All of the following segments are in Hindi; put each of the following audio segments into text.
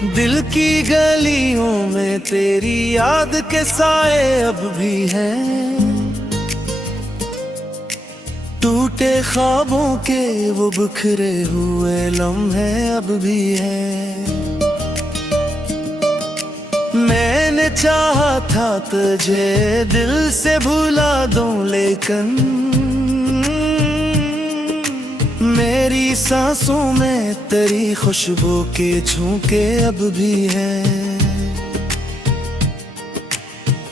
दिल की गलियों में तेरी याद के साए अब भी हैं। टूटे ख्वाबों के वो बिखरे हुए लम्हे अब भी हैं। मैंने चाहा था तुझे दिल से भुला दूं, लेकिन मेरी सांसों में तेरी खुशबू के झोंके अब भी हैं।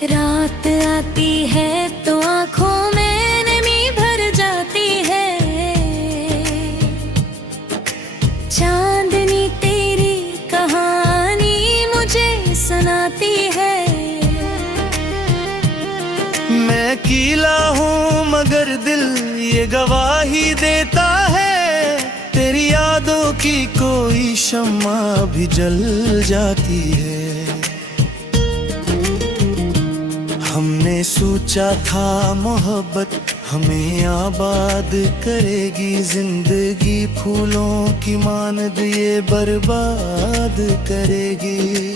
रात आती है तो आँखों में नमी भर जाती है। चांदनी तेरी कहानी मुझे सुनाती है। मैं कीला हूँ मगर दिल ये गवाही देता है। तेरी यादों की कोई शम्मा भी जल जाती है। हमने सोचा था मोहब्बत हमें आबाद करेगी, जिंदगी फूलों की मानद ये बर्बाद करेगी।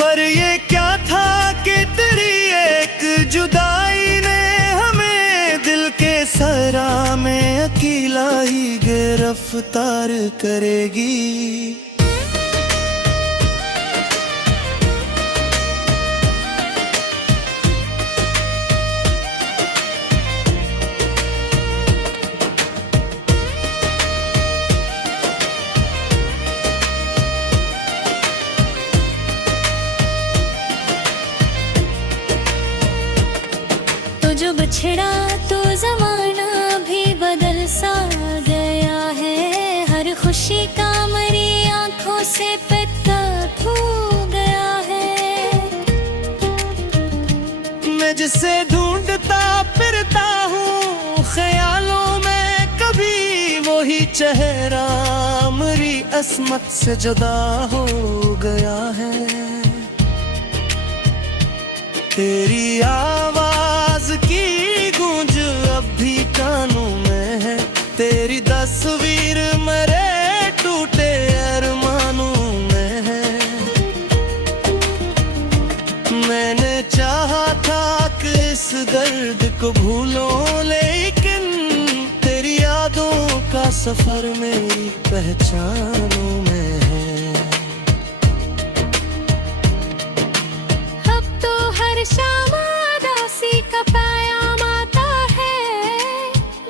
पर ये क्या था कि तेरी एक जुदाई ने हमें दिल के सरा में अकेला ही गिरफ्तार करेगी। जो बछड़ा तो जमाना भी बदल सा गया है। हर खुशी का मरी आंखों से पत्ता खो गया है। मैं जिसे ढूंढता फिरता हूँ ख्यालों में, कभी वही चेहरा मेरी अस्मत से जुदा हो गया है। तेरी आवाज की गूंज अब भी कानों में है। तेरी तस्वीर मेरे टूटे अरमानों में है। मैंने चाहा था कि इस दर्द को भूलों, लेकिन तेरी यादों का सफर मेरी पहचानों में है। शाम उदासी का पैगाम आता है।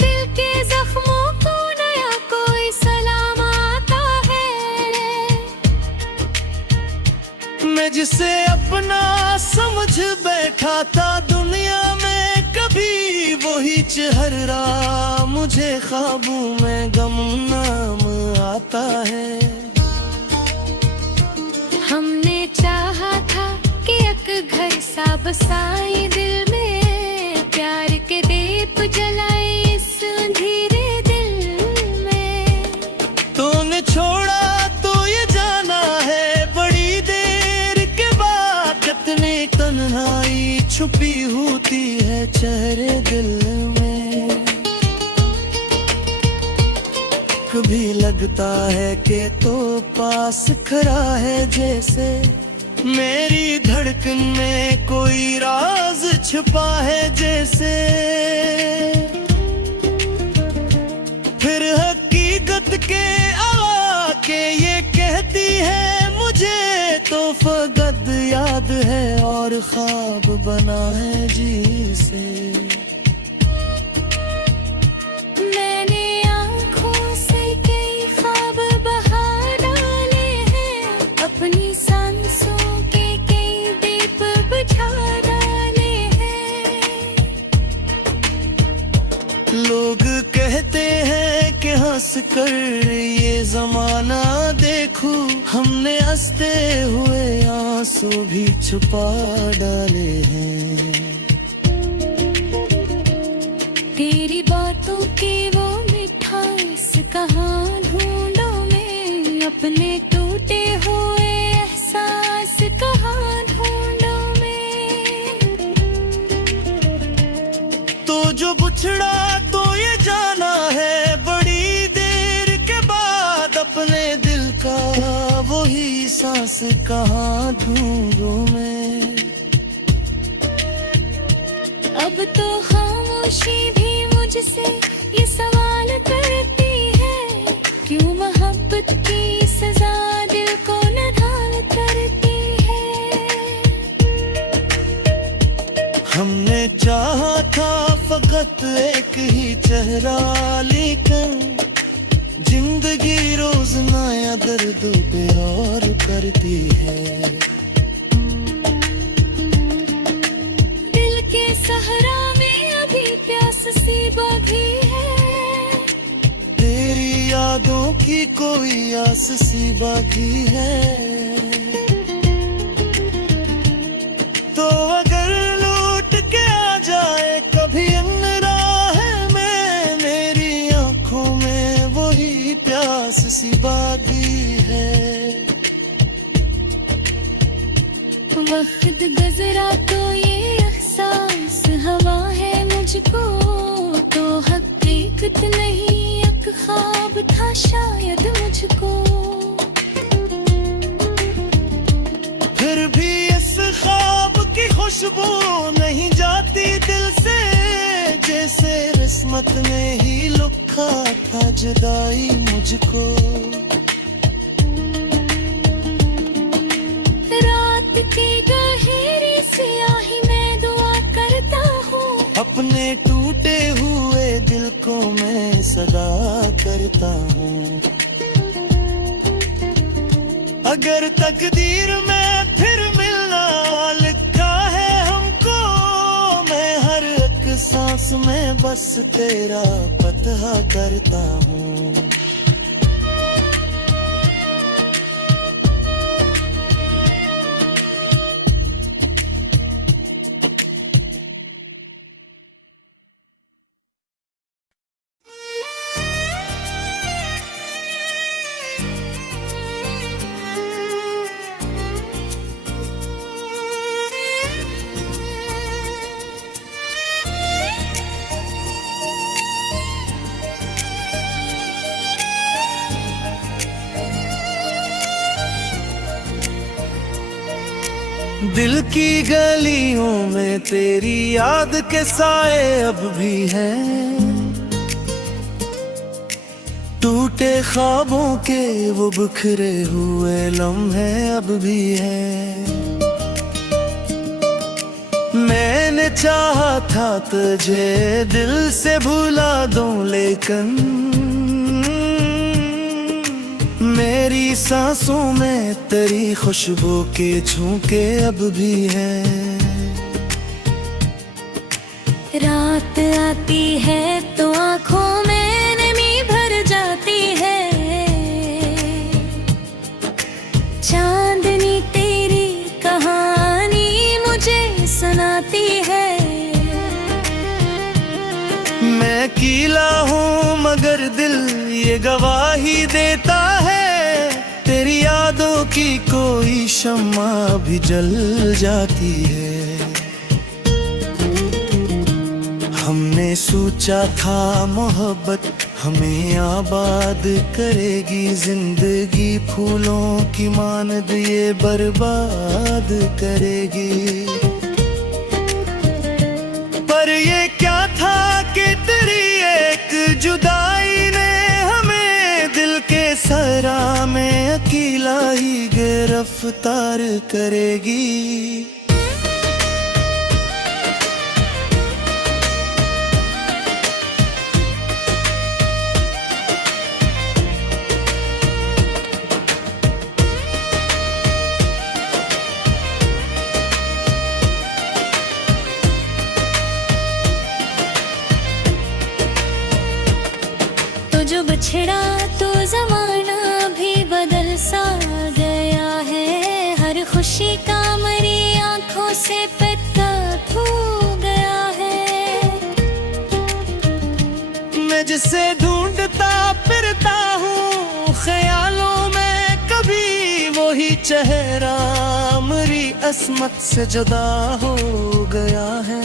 दिल के जख्मों को नया कोई सलाम आता है। मैं जिसे अपना समझ बैठा था दुनिया में, कभी वही चेहरा मुझे ख्वाबों में गुमनाम आता है। हमने चाहा था कि एक घर सा बसाए दिल में, प्यार के दीप जलाए इस अंधेरे दिल में। तूने छोड़ा तो ये जाना है बड़ी देर के बाद, कितनी तन्हाई छुपी होती है चेहरे दिल में। कभी लगता है कि तो पास खड़ा है जैसे मेरी धड़कन में कोई राज छुपा है जैसे। फिर हकीकत के आके ये कहती है मुझे तो फकत याद है और ख्वाब बना है जी से। लोग कहते हैं कि हंस कर ये जमाना देखो, हमने हंसते हुए आंसू भी छुपा डाले हैं। तेरी बातों की वो मिठास कहाँ ढूंढूं मैं, अपने टूटे हुए एहसास कहाँ ढूंढूं मैं। तो जो बिछड़ा तो ये जाना है बड़ी देर के बाद, अपने दिल का कहाँ ढूंढूं मैं। अब तो खामोशी भी मुझसे ये सवाल करती है, क्यों मोहब्बत की सजा दिल को नढाल करती है। हमने चाहा था फकत एक ही चेहरा, लेकिन जिंदगी रोज नया दर्द पे और करती है। दिल के सहरा में अभी प्यास सी बाधी है, तेरी यादों की कोई आस सी बाकी है। तो अगर लौट के आ जाए कभी इन राहें में, मेरी आंखों में वही प्यास सी बाकी है। वक्त गुजरा तो ये एहसास हवा है मुझको, तो हकीकत नहीं एक ख्वाब था शायद मुझको। फिर भी इस ख्वाब की खुशबू नहीं जाती दिल से, जैसे किस्मत ने ही लिखा था जुदाई मुझको। रात की गहरी स्याही में दुआ करता हूँ, अपने टूटे हुए दिल को मैं सदा करता हूँ। अगर तकदीर में फिर मिलना लिखा है हमको, मैं हर एक सांस में बस तेरा पता करता हूँ। दिल की गलियों में तेरी याद के साए अब भी हैं, टूटे ख्वाबों के वो बिखरे हुए लम्हे अब भी हैं। मैंने चाहा था तुझे दिल से भुला दूं, लेकिन मेरी सांसों में तेरी खुशबू के झोंके अब भी हैं। रात आती है तो आँखों में नमी भर जाती है, चांदनी तेरी कहानी मुझे सुनाती है। मैं कीला हूँ मगर दिल ये गवाही देता है, तेरी यादों की कोई शम्मा भी जल जाती है। हमने सोचा था मोहब्बत हमें आबाद करेगी, जिंदगी फूलों की मानद ये बर्बाद करेगी। पर ये क्या था कि तेरी एक जुदाई ने हमें दिल के सरा में अकेला ही गिरफ्तार करेगी। जो बछड़ा तो जमाना भी बदल सा गया है, हर खुशी का मेरी आंखों से पता खो गया है। मैं जिसे ढूंढता फिरता हूँ ख्यालों में, कभी वही चेहरा मेरी अस्मत से जुदा हो गया है।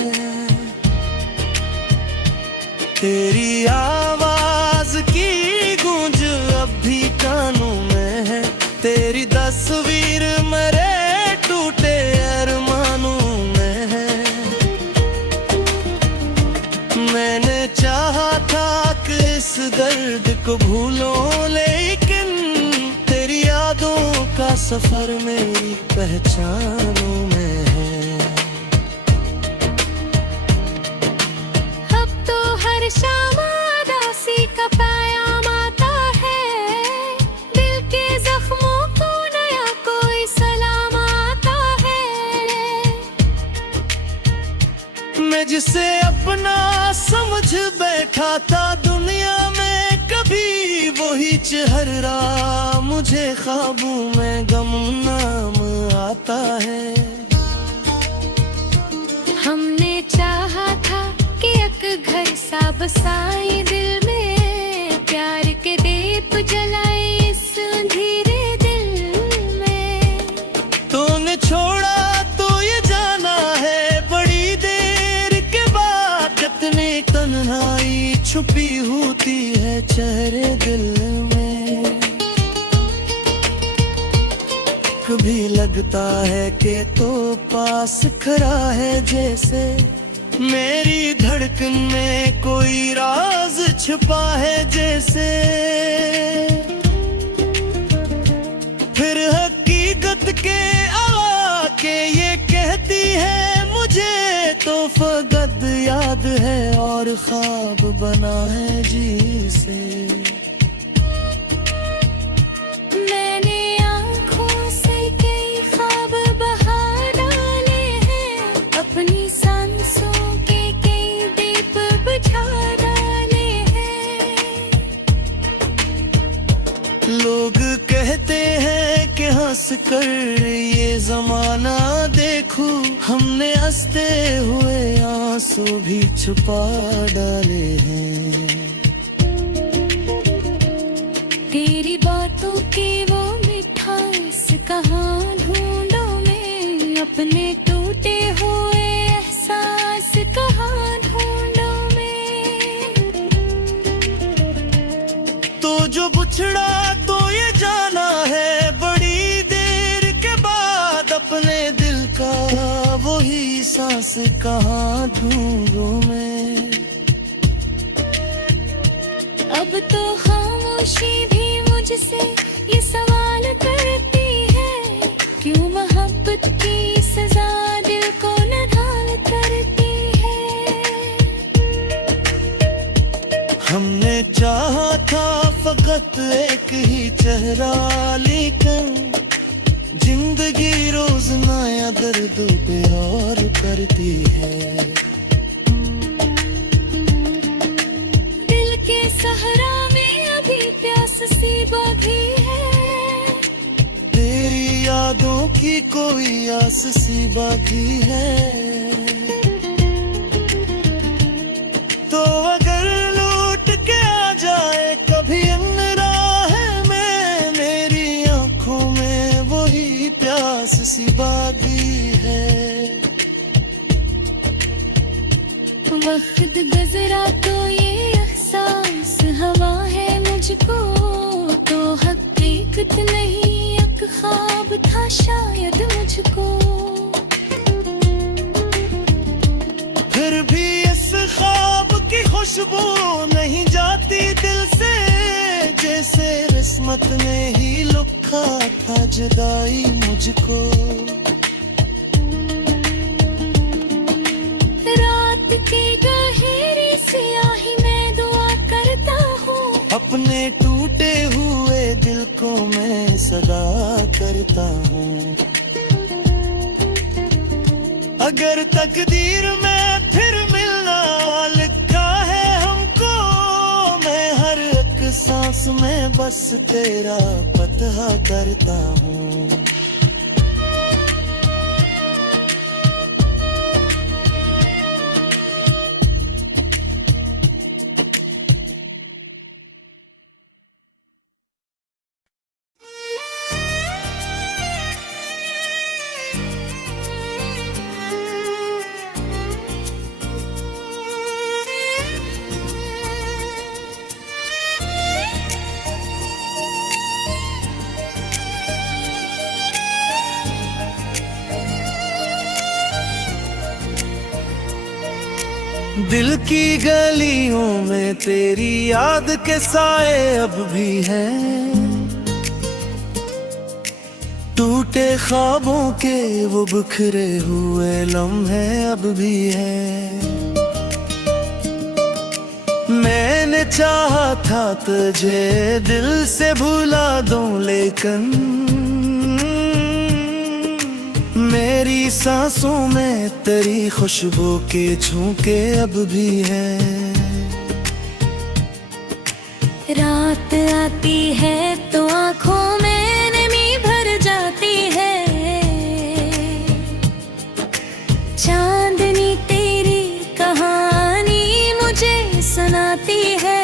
तेरी आवाज की गूंज अब भी कानों में है, तेरी तस्वीर को भूलो लेकिन तेरी यादों का सफर मेरी पहचानों में है। अब तो हर शाम उदासी का पैगाम आता है, दिल के जख्मों को नया कोई सलाम आता है। मैं जिसे अपना समझ बैठा था दुनिया में, कभी वही चेहरा मुझे ख्वाबों में गुमनाम आता है। हमने चाहा था कि एक घर सा बसाए दिल में, प्यार के दीप जलाए इस अंधेरे दिल में। तूने छोड़ा तो ये जाना है बड़ी देर के बाद, कितनी तन्हाई छुपी होती है चेहरे दिल में। कभी लगता है कि तो पास खड़ा है जैसे, मेरी धड़कन में कोई राज छुपा है जैसे। फिर हकीकत के आके ये कहती है मुझे तो फकत याद है और ख्वाब बना है जी से। मैंने आँखों से कई ख्वाब बहा डाले हैं, अपनी सांसों के कई दीप बुझा डाले हैं। लोग कहते हैं कि हंस कर ये जमाना देखो, हमने हंसते हुए आंसू भी छुपा डाले हैं। तेरी बातों की वो मिठास कहाँ ढूंढूं मैं, अपने टूटे हुए एहसास कहाँ ढूंढूं मैं। तो जो बिछड़ा तो ये जाना है बड़ी देर के बाद, अपने दिल का वही सांस कहाँ ढूंढूं मैं। अब तो खामोशी भी मुझसे ये सवाल करती है, क्यों मोहब्बत की सजा दिल को नढाल करती है। हमने चाहा था फकत एक ही चेहरा, लेकिन जिंदगी रोज नया दर्द पे और करती है। दिल के सहरा में अभी प्यास सी बाधी है, तेरी यादों की कोई आस सी बाकी है। तो अगर लौट के आ जाए कभी इन राह में, मेरी आंखों में वही प्यास सी बाकी है। वक्त गुजरा तो ये एहसास हवा है मुझको, तो हकीकत नहीं एक ख्वाब था शायद मुझको। फिर भी इस ख्वाब की खुशबू नहीं जाती दिल से, जैसे किस्मत ने ही लिखा था जुदाई मुझको। रात की गहरी स्याही में दुआ करता हूँ, अपने टूटे हुए दिल को मैं सदा करता हूँ। अगर तकदीर में फिर मिलना लिखा है हमको, मैं हर एक सांस में बस तेरा पता करता हूँ। दिल की गलियों में तेरी याद के साए अब भी हैं, टूटे ख्वाबों के वो बिखरे हुए लम्हे अब भी हैं। मैंने चाहा था तुझे दिल से भुला दूं, लेकिन मेरी सांसों में तेरी खुशबू के झोंके अब भी हैं। रात आती है तो आंखों में नमी भर जाती है, चांदनी तेरी कहानी मुझे सुनाती है।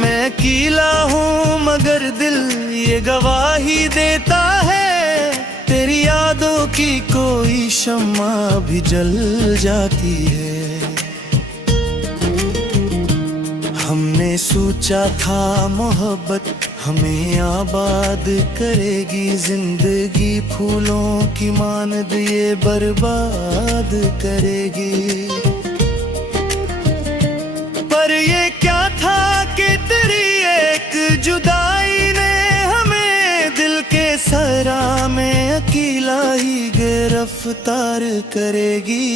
मैं कीला हूँ मगर दिल ये गवाही देता है, तेरी यादों की कोई शम्मा भी जल जाती है। हमने सोचा था मोहब्बत हमें आबाद करेगी, जिंदगी फूलों की मानद ये बर्बाद करेगी। पर ये क्या था कि तेरी एक जुदाई ने हमें दिल के सरा में अकेला ही गिरफ्तार करेगी।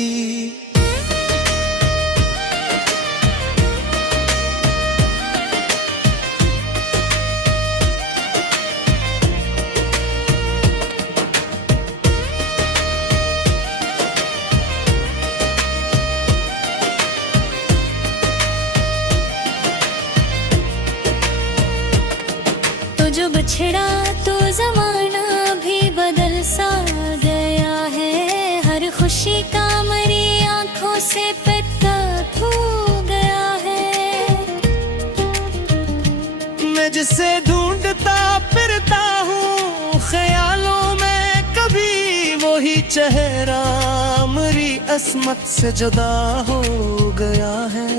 जो बिछड़ा तो जमाना भी बदल सा गया है, हर खुशी का मरी आंखों से पता खो गया है। मैं जिसे ढूंढता फिरता हूँ ख्यालों में, कभी वही चेहरा मरी अस्मत से जुदा हो गया है।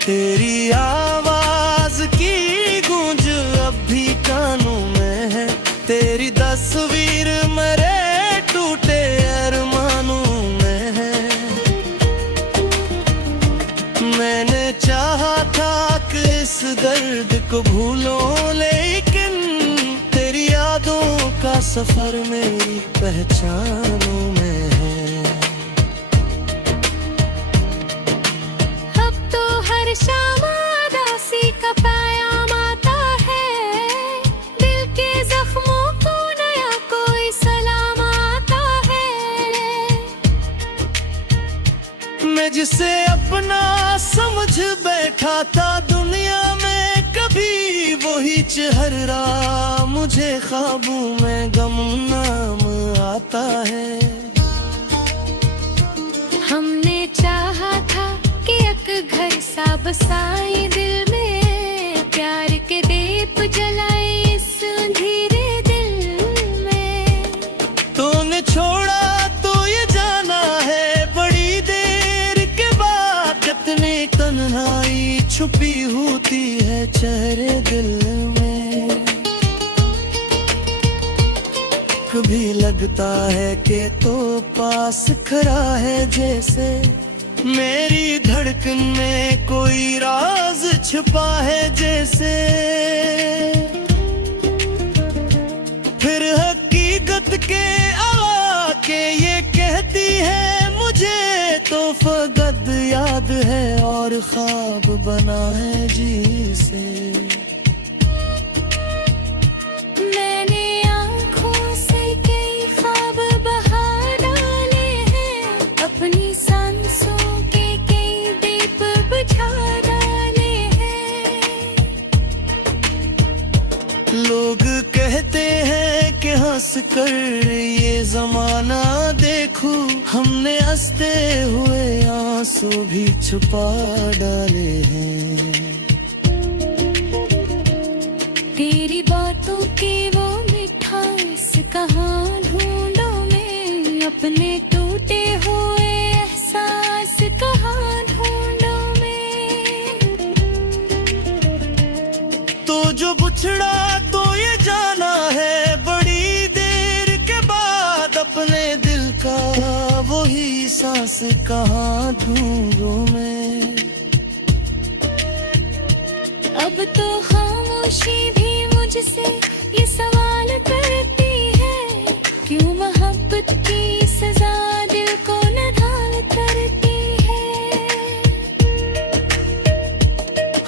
तेरी आवाज की गूंज अब भी कानों में है, तेरी तस्वीर मेरे टूटे अरमानों में है। मैंने चाहा था कि इस दर्द को भूलों, लेकिन तेरी यादों का सफर मेरी पहचानों में है। शाम उदासी का पैगाम आता है, दिल के जख्मों को नया कोई सलाम आता है। मैं जिसे अपना समझ बैठा था दुनिया में, कभी वही चेहरा मुझे ख्वाबों में गुमनाम आता है। हमने चाहा था कि एक घर सा बसाए दिल में, प्यार के दीप जलाए इस अंधेरे दिल में। तूने छोड़ा तो ये जाना है बड़ी देर के बाद, कितनी तन्हाई छुपी होती है चेहरे दिल में। कभी लगता है कि तो पास खड़ा है जैसे, मेरी धड़कन में कोई राज छुपा है जैसे। फिर हकीकत के आके ये कहती है मुझे, तो फकत याद है और ख्वाब बना है जी से। मैंने आँखों से कई ख्वाब बहा डाले हैं, अपनी सांसों लोग कहते हैं कि हंस कर ये जमाना देखो, हमने हंसते हुए आंसू भी छुपा डाले हैं। तेरी बातों की वो मिठास कहाँ ढूंढूं मैं, अपने टूटे हुए एहसास कहाँ ढूंढूं मैं। तो जो बिछड़ा तो ये जाना है बड़ी देर के बाद, अपने दिल का सांस कहाँ ढूंढूं मैं। अब तो खामोशी भी मुझसे ये सवाल करती है, क्यों मोहब्बत की सजा दिल को नढाल करती है।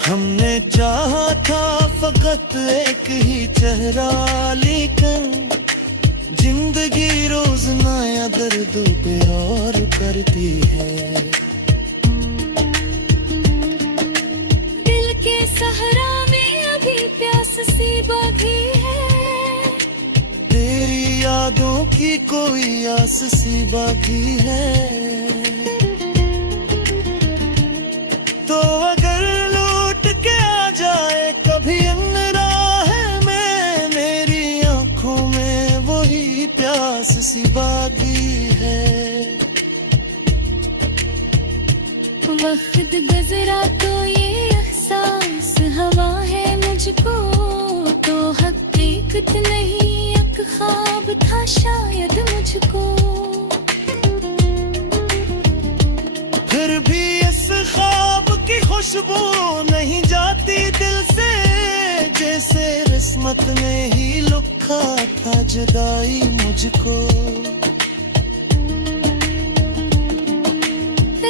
हमने चाहा था फकत एक ही चेहरा, लेकिन जिंदगी रोज नया दर्द पे और करती है। दिल के सहरा में अभी प्यास सी बाकी है, तेरी यादों की कोई आस सी बाकी है। तो अगर लौट के आ जाए कभी इन राहें में, मेरी आंखों में वही प्यास सी बाकी है। वक्त गुजरा तो ये एहसास हवा है मुझको, तो हकीकत नहीं एक ख्वाब था शायद मुझको। फिर भी इस ख्वाब की खुशबू नहीं जाती दिल से, जैसे किस्मत ने ही लिखा था जुदाई मुझको।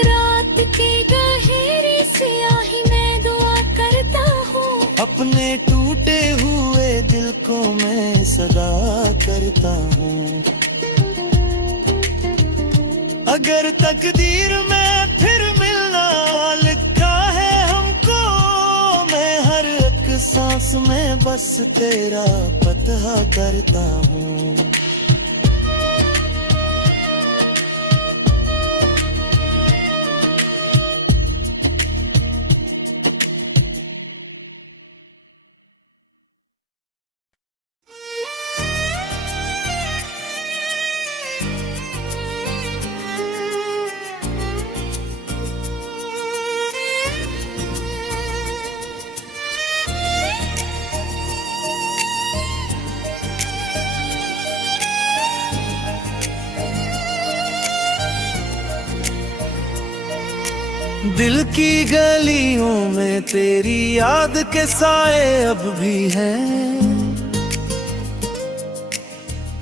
रात की गहरी स्याही में दुआ करता हूँ, अपने टूटे हुए दिल को मैं सदा करता हूँ। अगर तकदीर में फिर मिलना लिखा है हमको, मैं हर एक सांस में बस तेरा पता करता हूँ। दिल की गलियों में तेरी याद के साए अब भी हैं,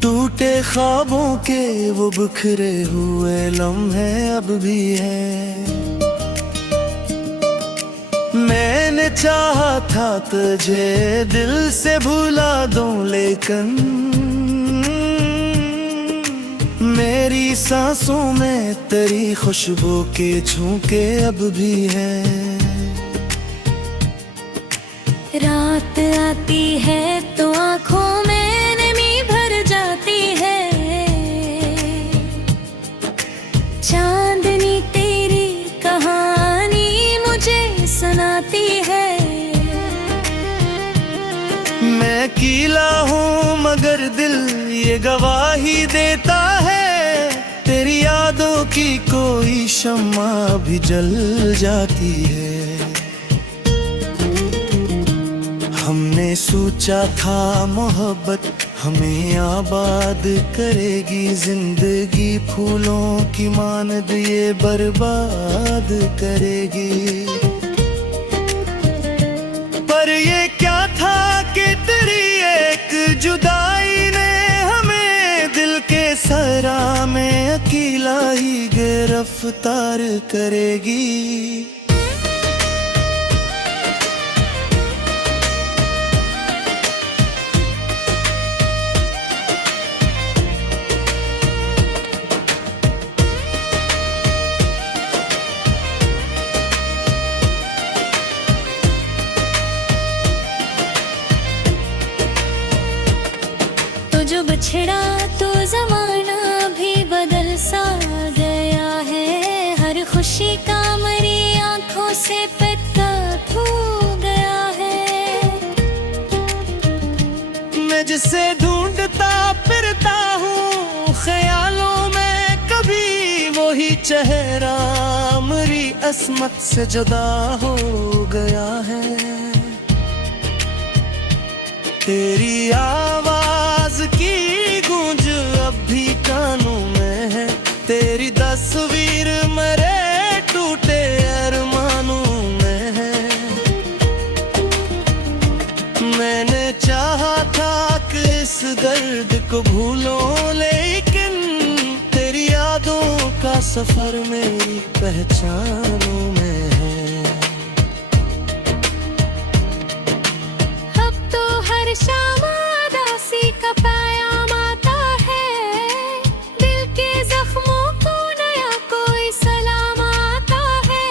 टूटे ख्वाबों के वो बिखरे हुए लम्हे अब भी हैं। मैंने चाहा था तुझे दिल से भुला दूं, लेकिन मेरी सांसों में तेरी खुशबू के झोंके अब भी हैं। रात आती है तो आँखों में नमी भर जाती है, चांदनी तेरी कहानी मुझे सुनाती है। मैं कीला हूँ मगर दिल ये गवाही देता है, तेरी यादों की कोई शम्मा भी जल जाती है। हमने सोचा था मोहब्बत हमें आबाद करेगी, जिंदगी फूलों की मानद ये बर्बाद करेगी। पर ये क्या था कि तेरी एक जुदाई ने हमें दिल के सरा में अकेला ही गिरफ्तार करेगी। जो बछड़ा तो जमाना भी बदल सा गया है, हर खुशी का मरी आंखों से पता खो गया है। मैं जिसे ढूंढता फिरता हूँ ख्यालों में, कभी वही चेहरा मेरी अस्मत से जुदा हो गया है। तेरी आवाज की गूंज अब भी कानों में है, तेरी तस्वीर सफर मेरी पहचानों में है। अब तो हर शाम उदासी का पैगाम आता है, दिल के जख्मों को नया कोई सलाम आता है।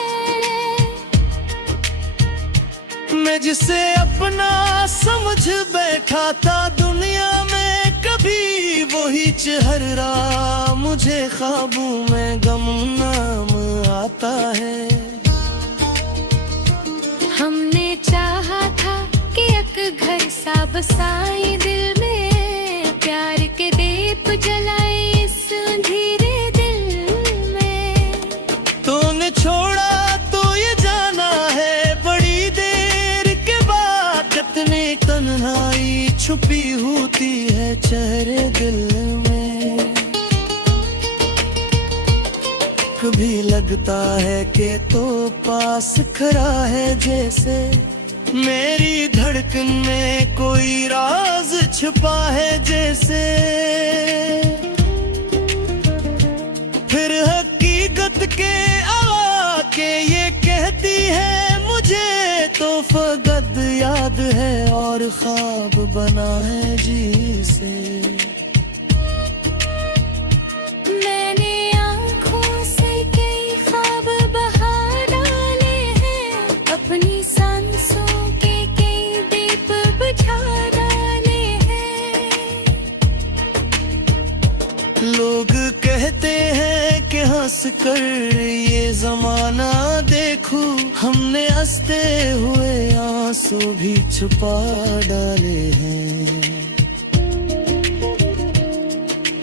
मैं जिसे अपना समझ बैठा था दुनिया में, कभी वही चेहरा मुझे ख्वाबों में गुमनाम आता है। हमने चाहा था कि एक घर सा बसाए दिल में, प्यार के दीप जलाए इस अंधेरे दिल में। तूने छोड़ा तो ये जाना है बड़ी देर के बाद, कितनी तन्हाई छुपी होती है चेहरे दिल में। कभी लगता है कि तो पास खड़ा है जैसे, मेरी धड़कन में कोई राज छुपा है जैसे। फिर हकीकत के आके ये कहती है मुझे, तो फकत याद है और ख्वाब बना है जी से। मैंने आँखों से कई ख्वाब बहा डाले हैं, अपनी सांसों के कई दीप बुझा डाले हैं। लोग कहते हैं कि हंस कर ये जमाना देखूं, हमने हंसते हुए आंसू भी छुपा डाले हैं।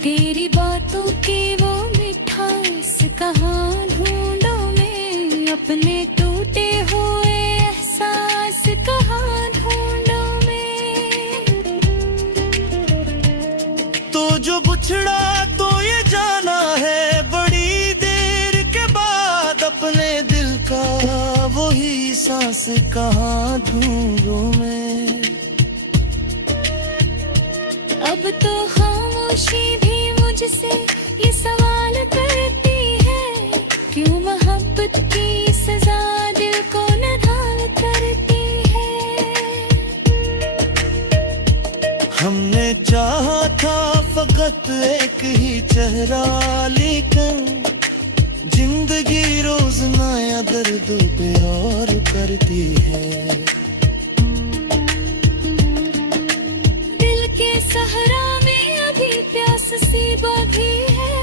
तेरी बातों की वो मिठास कहाँ ढूंढूं मैं, अपने टूटे हुए एहसास कहाँ ढूंढूं मैं। तो जो बिछड़ा तो ये जाना है बड़ी देर के बाद, अपने दिल का वही सांस कहाँ ढूंढूं मैं। अब तो खामोशी भी मुझसे ये सवाल करती है, क्यों मोहब्बत की सजा दिल को नदाल करती है। हमने चाहा था फकत एक ही चेहरा, लेकिन जिंदगी रोज नया दर्द पे और करती है। दिल के सहरा में अभी प्यास सी बाधी है,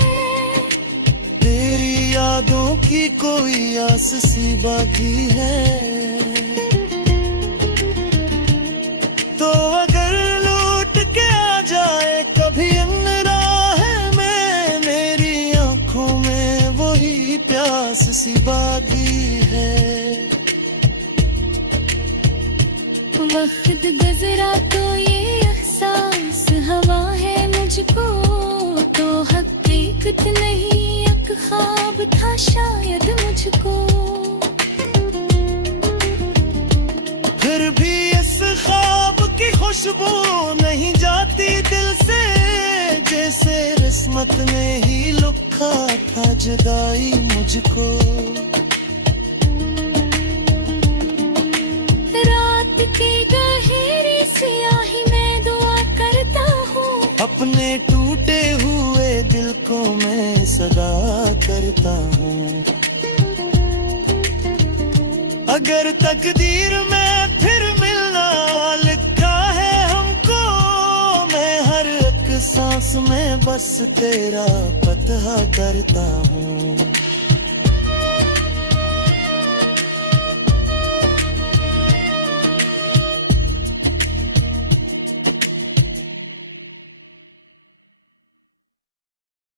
तेरी यादों की कोई आस सी बाकी है। तो अगर लौट के आ जाए कभी इन राह में, मेरी आंखों में वही प्यास सी बाकी है। वक्त गुजरा तो ये एहसास हवा है मुझको, तो हकीकत नहीं एक ख्वाब था शायद मुझको। फिर भी इस ख्वाब की खुशबू नहीं जाती दिल से, जैसे किस्मत ने ही लिखा था जुदाई मुझको। रात की गहरी स्याही में दुआ करता हूँ, अपने टूटे हुए दिल को मैं सदा करता हूँ। अगर तकदीर में फिर मिलना लिखा है हमको, मैं हर एक सांस में बस तेरा पता करता हूँ।